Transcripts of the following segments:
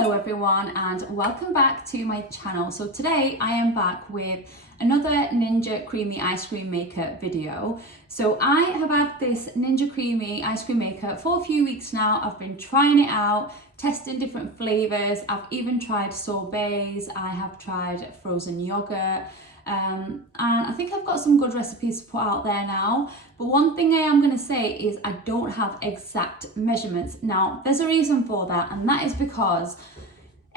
Hello everyone and welcome back to my channel. So today I am back with another Ninja Creami ice cream maker video. So I have had this Ninja Creami ice cream maker for a few weeks now. I've been trying it out, testing different flavors. I've even tried sorbets, I have tried frozen yogurt. And I think I've got some good recipes to put out there now. But one thing I am going to say is I don't have exact measurements. Now, there's a reason for that, and that is because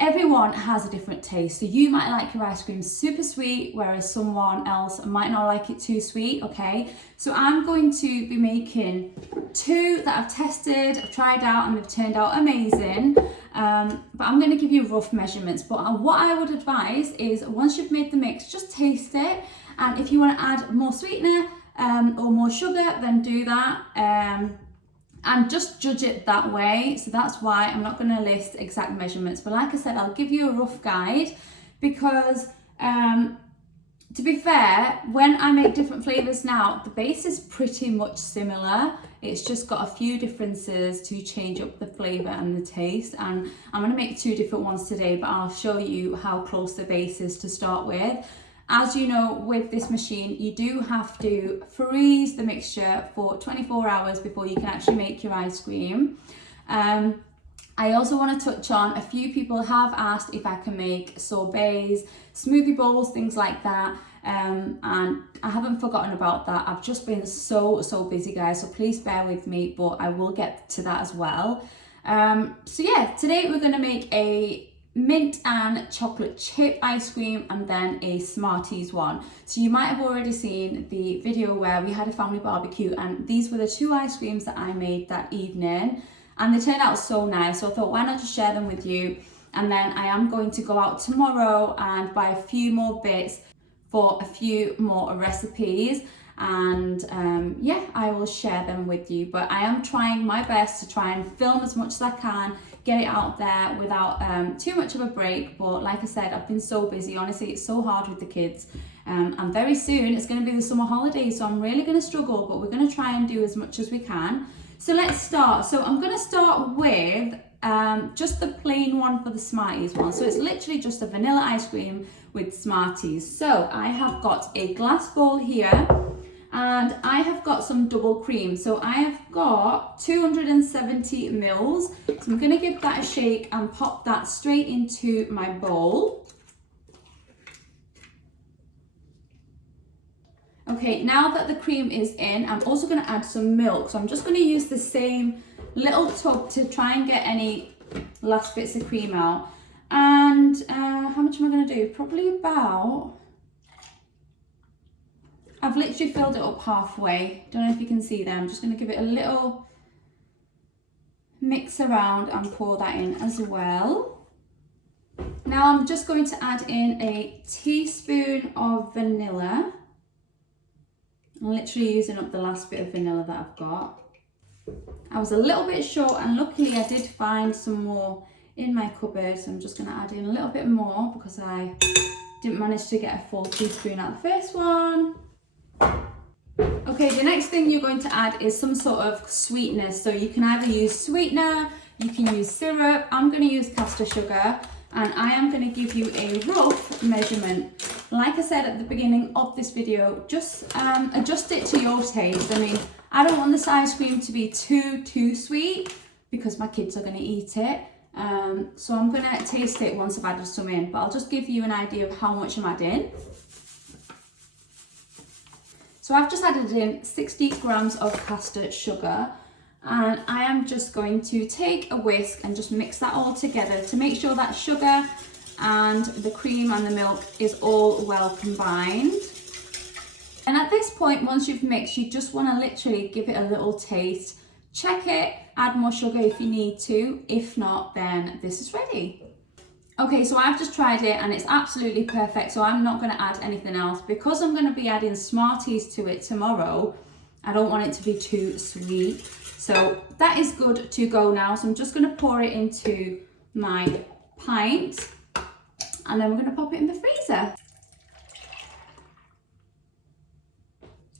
everyone has a different taste. So you might like your ice cream super sweet, whereas someone else might not like it too sweet, okay? So I'm going to be making two that I've tested, I've tried out, and they've turned out amazing. But I'm going to give you rough measurements. But what I would advise is once you've made the mix, just taste it. And if you want to add more sweetener or more sugar, then do that. And just judge it that way. So that's why I'm not going to list exact measurements. But like I said, I'll give you a rough guide because to be fair, when I make different flavors now, the base is pretty much similar. It's just got a few differences to change up the flavor and the taste. And I'm going to make two different ones today, but I'll show you how close the base is to start with. As you know, with this machine, you do have to freeze the mixture for 24 hours before you can actually make your ice cream. I also want to touch on, a few people have asked if I can make sorbets, smoothie bowls, things like that. And I haven't forgotten about that. I've just been so busy, guys, so please bear with me, but I will get to that as well. So yeah, today we're going to make a mint and chocolate chip ice cream and then a Smarties one. So you might have already seen the video where we had a family barbecue, and these were the two ice creams that I made that evening, and they turned out so nice. So I thought, why not just share them with you? And then I am going to go out tomorrow and buy a few more bits for a few more recipes, and yeah, I will share them with you. But I am trying my best to try and film as much as I can, get it out there without too much of a break. But like I said, I've been so busy. Honestly, it's so hard with the kids. And very soon it's going to be the summer holidays, so I'm really going to struggle, but we're going to try and do as much as we can. So let's start. So I'm going to start with just the plain one for the Smarties one. So it's literally just a vanilla ice cream with Smarties. So I have got a glass bowl here, and I have got some double cream. So I have got 270 mils. So I'm going to give that a shake and pop that straight into my bowl. Okay, now that the cream is in, I'm also going to add some milk. So I'm just going to use the same little tub to try and get any last bits of cream out. And how much am I going to do? Probably about... I've literally filled it up halfway. Don't know if you can see there. I'm just going to give it a little mix around and pour that in as well. Now I'm just going to add in a teaspoon of vanilla. I'm literally using up the last bit of vanilla that I've got. I was a little bit short, and luckily I did find some more in my cupboard. So I'm just going to add in a little bit more because I didn't manage to get a full teaspoon out the first one. Okay, the next thing you're going to add is some sort of sweetness. So you can either use sweetener, you can use syrup. I'm going to use caster sugar, and I am going to give you a rough measurement. Like I said at the beginning of this video, just adjust it to your taste. I mean, I don't want this ice cream to be too sweet because my kids are going to eat it. So I'm going to taste it once I've added some in, but I'll just give you an idea of how much I'm adding. So I've just added in 60 grams of caster sugar, and I am just going to take a whisk and just mix that all together to make sure that sugar and the cream and the milk is all well combined. And at this point, once you've mixed, you just want to literally give it a little taste. Check it, add more sugar if you need to. If not, then this is ready. Okay, so I've just tried it and it's absolutely perfect, so I'm not going to add anything else. Because I'm going to be adding Smarties to it tomorrow, I don't want it to be too sweet. So that is good to go now. So I'm just going to pour it into my pint, and then we're going to pop it in the freezer.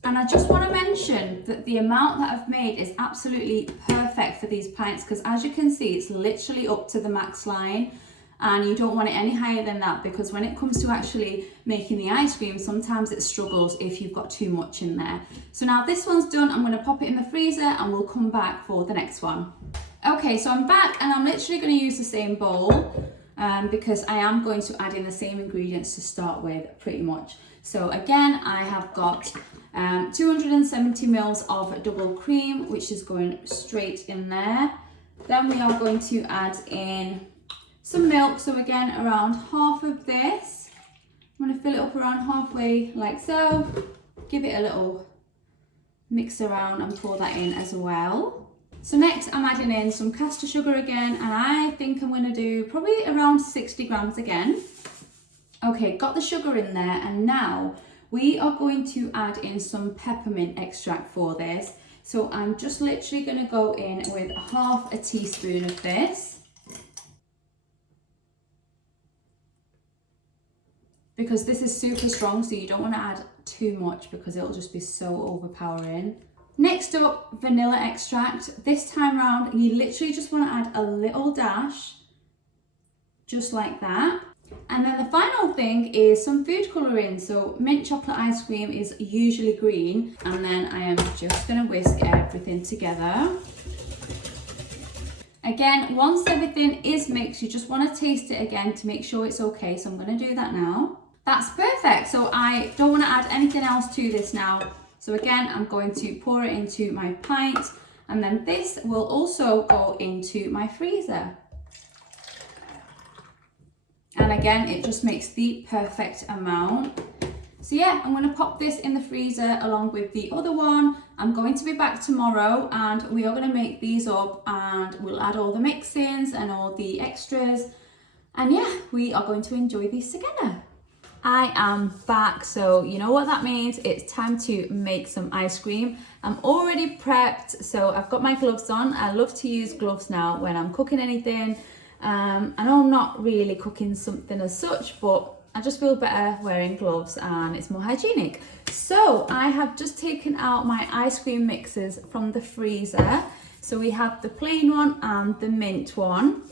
And I just want to mention that the amount that I've made is absolutely perfect for these pints, because as you can see, it's literally up to the max line. and you don't want it any higher than that, because when it comes to actually making the ice cream, sometimes it struggles if you've got too much in there. So now this one's done, I'm going to pop it in the freezer and we'll come back for the next one. Okay, so I'm back and I'm literally going to use the same bowl because I am going to add in the same ingredients to start with pretty much. So again, I have got 270 mils of double cream, which is going straight in there. Then we are going to add in some milk, so again around half of this. I'm going to fill it up around halfway like so, give it a little mix around and pour that in as well. So next I'm adding in some caster sugar again, and I think I'm going to do probably around 60 grams again. Okay, got the sugar in there, and now we are going to add in some peppermint extract for this. So I'm just literally going to go in with half a teaspoon of this. Because this is super strong, so you don't want to add too much because it'll just be so overpowering. Next up, vanilla extract. This time round, you literally just want to add a little dash, just like that. And then the final thing is some food colouring. So mint chocolate ice cream is usually green, and then I am just going to whisk everything together. Again, once everything is mixed, you just want to taste it again to make sure it's okay. So I'm going to do that now. That's perfect. So I don't want to add anything else to this now. So again, I'm going to pour it into my pint, and then this will also go into my freezer. And again, it just makes the perfect amount. So yeah, I'm going to pop this in the freezer along with the other one. I'm going to be back tomorrow and we are going to make these up, and we'll add all the mix-ins and all the extras. And yeah, we are going to enjoy these together. I am back, so you know what that means. It's time to make some ice cream. I'm already prepped, so I've got my gloves on. I love to use gloves now when I'm cooking anything. I know I'm not really cooking something as such, but I just feel better wearing gloves and it's more hygienic. So I have just taken out my ice cream mixes from the freezer. So we have the plain one and the mint one.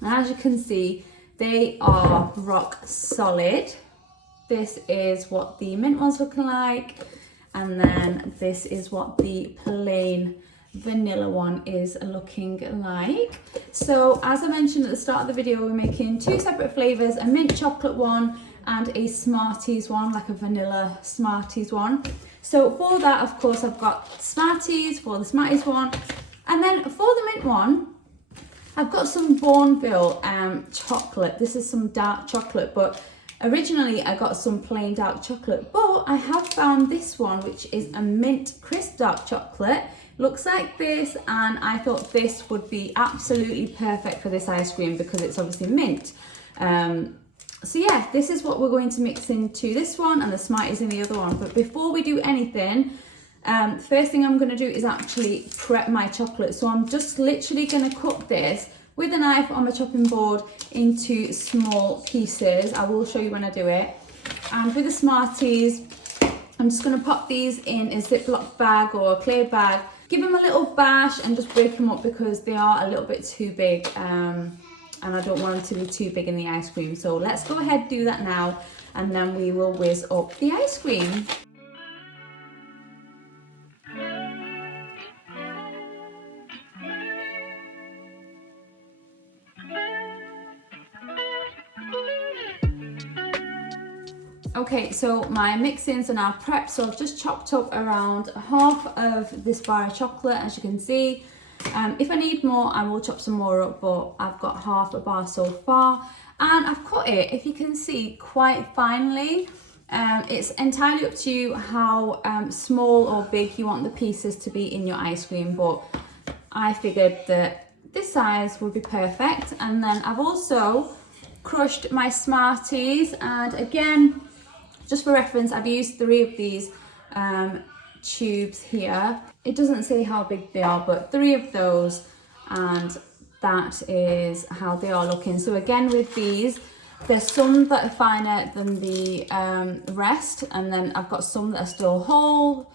And as you can see, they are rock solid. This is what the mint one's looking like, and then this is what the plain vanilla one is looking like. So as I mentioned at the start of the video, we're making two separate flavors, a mint chocolate one and a Smarties one, like a vanilla Smarties one. So for that, of course, I've got Smarties for the Smarties one, and then for the mint one, I've got some Bourneville chocolate. This is some dark chocolate, but originally I got some plain dark chocolate, but I have found this one, which is a mint crisp dark chocolate. Looks like this, and I thought this would be absolutely perfect for this ice cream because it's obviously mint. So yeah, this is what we're going to mix into this one, and the Smarties in the other one. But before we do anything, the first thing I'm going to do is actually prep my chocolate. So I'm just literally going to cut this with a knife on my chopping board into small pieces. I will show you when I do it. And with the Smarties, I'm just going to pop these in a Ziploc bag or a clear bag. Give them a little bash and just break them up because they are a little bit too big, and I don't want them to be too big in the ice cream. So let's go ahead and do that now, and then we will whiz up the ice cream. Okay, so my mix-ins are now prepped, so I've just chopped up around half of this bar of chocolate, as you can see. If I need more, I will chop some more up, but I've got half a bar so far. And I've cut it, if you can see, quite finely. It's entirely up to you how small or big you want the pieces to be in your ice cream, but I figured that this size would be perfect. And then I've also crushed my Smarties, and again, just for reference, I've used 3 of these tubes here. It doesn't say how big they are, but 3 of those, and that is how they are looking. So again, with these, there's some that are finer than the rest, and then I've got some that are still whole.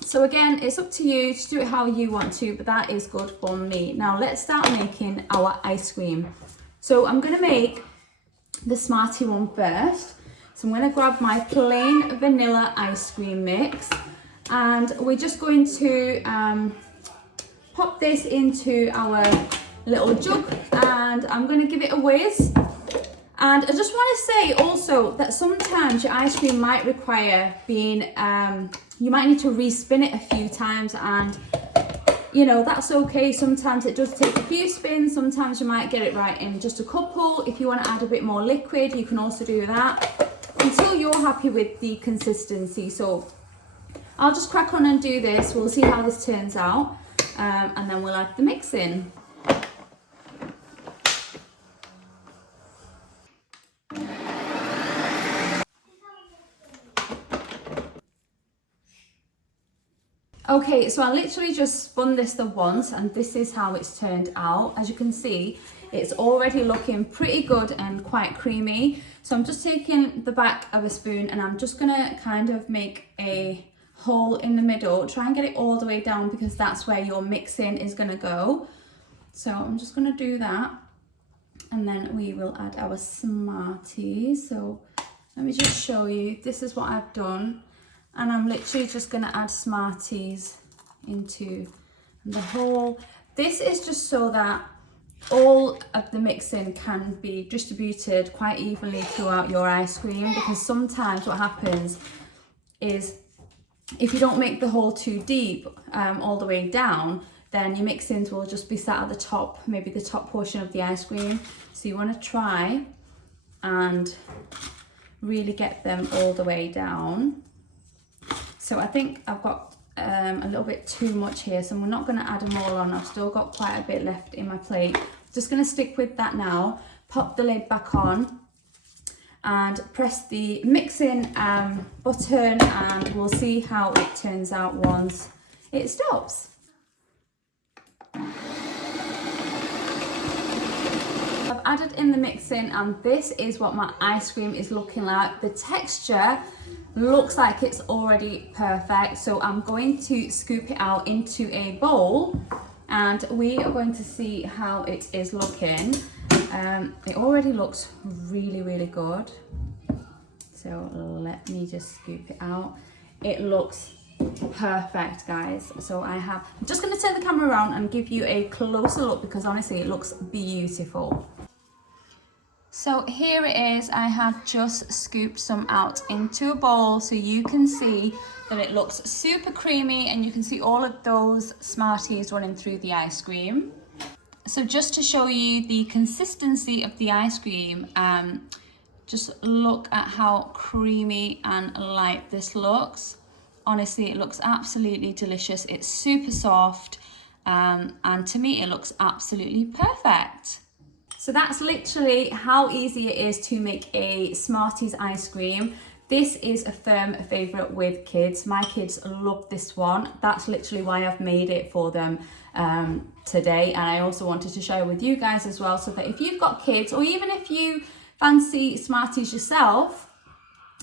So again, it's up to you, just do it how you want to, but that is good for me. Now let's start making our ice cream. So I'm going to make the Smartie one first. So I'm going to grab my plain vanilla ice cream mix, and we're just going to pop this into our little jug, and I'm going to give it a whiz. And I just want to say also that sometimes your ice cream might require being, you might need to respin it a few times, and you know, that's okay. Sometimes it does take a few spins, sometimes you might get it right in just a couple. If you want to add a bit more liquid, you can also do that until you're happy with the consistency. So I'll just crack on and do this. We'll see how this turns out, and then we'll add the mix in. Okay, so I literally just spun this the once, and this is how it's turned out. As you can see, it's already looking pretty good and quite creamy. So I'm just taking the back of a spoon, and I'm just gonna kind of make a hole in the middle. Try and get it all the way down, because that's where your mixing is gonna go. So I'm just gonna do that, and then we will add our Smarties. So let me just show you. This is what I've done. And I'm literally just going to add Smarties into the whole. This is just so that all of the mixing can be distributed quite evenly throughout your ice cream, because sometimes what happens is if you don't make the hole too deep all the way down, then your mixings will just be sat at the top, maybe the top portion of the ice cream. So you want to try and really get them all the way down. So I think I've got a little bit too much here, so we're not going to add them all on. I've still got quite a bit left in my plate. Just going to stick with that now. Pop the lid back on and press the mixing button, and we'll see how it turns out once it stops. I've added in the mixing, and this is what my ice cream is looking like. The texture looks like it's already perfect, so I'm going to scoop it out into a bowl, and we are going to see how it is looking. It already looks really good, so let me just scoop it out. It looks perfect, guys. So I'm just going to turn the camera around and give you a closer look, because honestly it looks beautiful. So here it is. I have just scooped some out into a bowl, so you can see that it looks super creamy, and you can see all of those Smarties running through the ice cream. So just to show you the consistency of the ice cream, just look at how creamy and light this looks. Honestly, it looks absolutely delicious. It's super soft, and to me it looks absolutely perfect. So that's literally how easy it is to make a Smarties ice cream. This is a firm favourite with kids. My kids love this one. That's literally why I've made it for them today. And I also wanted to share with you guys as well, so that if you've got kids, or even if you fancy Smarties yourself,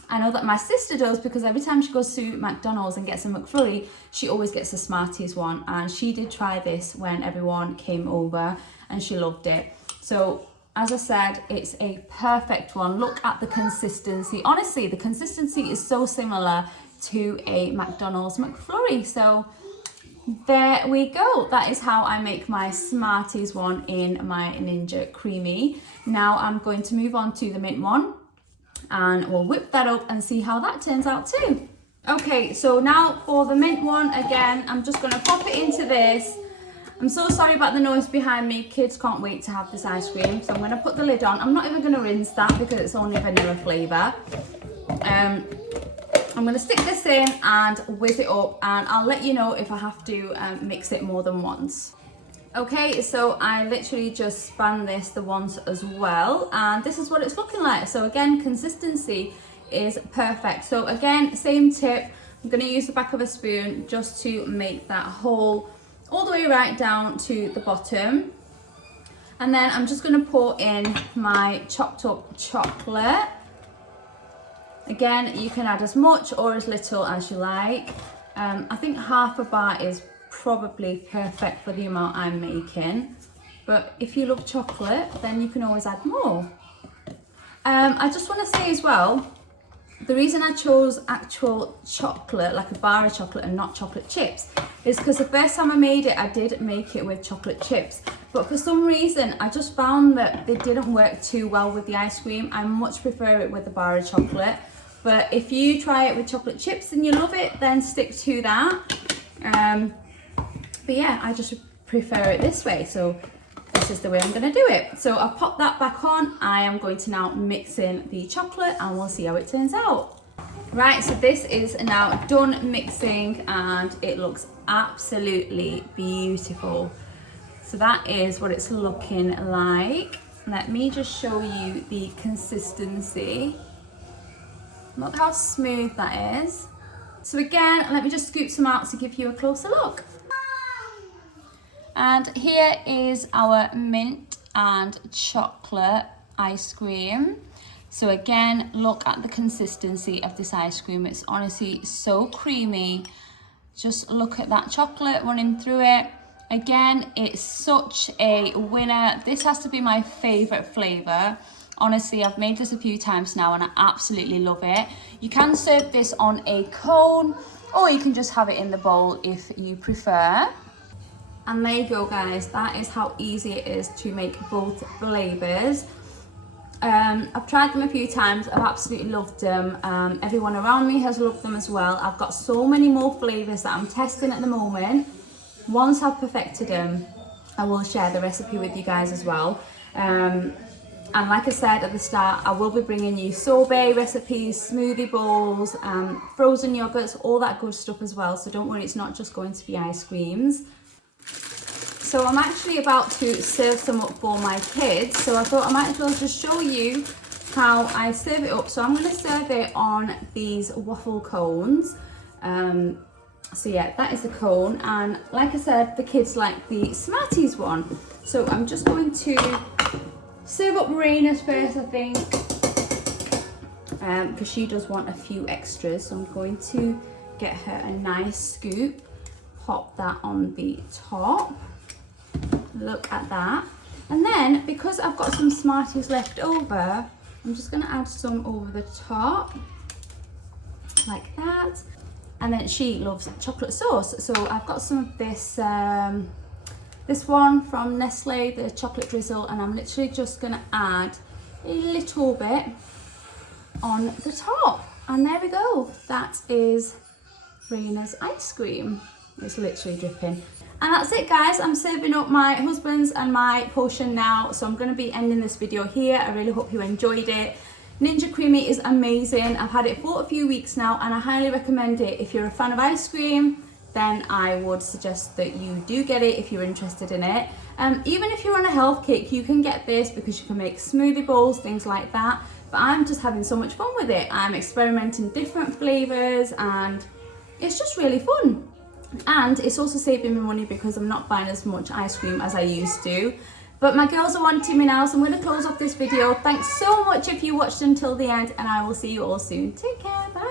I know that my sister does, because every time she goes to McDonald's and gets a McFlurry, she always gets a Smarties one. And she did try this when everyone came over, and she loved it. So as I said, it's a perfect one. Look at the consistency. Honestly, the consistency is so similar to a McDonald's McFlurry. So there we go. That is how I make my Smarties one in my Ninja Creami. Now I'm going to move on to the mint one, and we'll whip that up and see how that turns out too. Okay, so now for the mint one, again, I'm just going to pop it into this. I'm so sorry about the noise behind me. Kids can't wait to have this ice cream. So I'm going to put the lid on. I'm not even going to rinse that, because it's only vanilla flavour. I'm going to stick this in and whiz it up, and I'll let you know if I have to mix it more than once. Okay, so I literally just span this the once as well, and this is what it's looking like. So again, consistency is perfect. So again, same tip. I'm going to use the back of a spoon just to make that hole all the way right down to the bottom, and then I'm just going to pour in my chopped up chocolate. Again, you can add as much or as little as you like. I think half a bar is probably perfect for the amount I'm making. but if you love chocolate, then you can always add more. I just want to say as well, the reason I chose actual chocolate, like a bar of chocolate and not chocolate chips, is because the first time I made it, I did make it with chocolate chips. But for some reason, I just found that they didn't work too well with the ice cream. I much prefer it with a bar of chocolate. But if you try it with chocolate chips and you love it, then stick to that. But yeah, I just prefer it this way. So this is the way I'm going to do it. So I've popped that back on. I am going to now mix in the chocolate and we'll see how it turns out. Right, so this is now done mixing and it looks absolutely beautiful. So that is what it's looking like. Let me just show you the consistency. Look how smooth that is. So again, let me just scoop some out to give you a closer look. And here is our mint and chocolate ice cream. So again, look at the consistency of this ice cream. It's honestly so creamy. Just look at that chocolate running through it. Again, it's such a winner. This has to be my favorite flavor. Honestly, I've made this a few times now and I absolutely love it. You can serve this on a cone or you can just have it in the bowl if you prefer. And there you go, guys. That is how easy it is to make both flavors. I've tried them a few times. I've absolutely loved them. Everyone around me has loved them as well. I've got so many more flavors that I'm testing at the moment. Once I've perfected them, I will share the recipe with you guys as well. And like I said at the start, I will be bringing you sorbet recipes, smoothie bowls, frozen yogurts, all that good stuff as well. So don't worry, it's not just going to be ice creams. So I'm actually about to serve some up for my kids. So I thought I might as well just show you how I serve it up. So I'm going to serve it on these waffle cones. So yeah, that is the cone. And like I said, the kids like the Smarties one. So I'm just going to serve up Raina's first, I think. Because she does want a few extras. So I'm going to get her a nice scoop. Pop that on the top. Look at that. And then because I've got some Smarties left over, I'm just going to add some over the top like that. And then she loves chocolate sauce, so I've got some of this this one from Nestle, the chocolate drizzle, and I'm literally just going to add a little bit on the top. And there we go. That is Raina's ice cream. It's literally dripping. And that's it, guys. I'm serving up my husband's and my portion now, so I'm going to be ending this video here. I really hope you enjoyed it. Ninja Creami is amazing. I've had it for a few weeks now and I highly recommend it. If you're a fan of ice cream, then I would suggest that you do get it if you're interested in it. Even if you're on a health kick, you can get this because you can make smoothie bowls, things like that. But I'm just having so much fun with it. I'm experimenting different flavors and it's just really fun. And it's also saving me money because I'm not buying as much ice cream as I used to. But my girls are wanting me now, so I'm going to close off this video. Thanks so much if you watched until the end, and I will see you all soon. Take care, bye.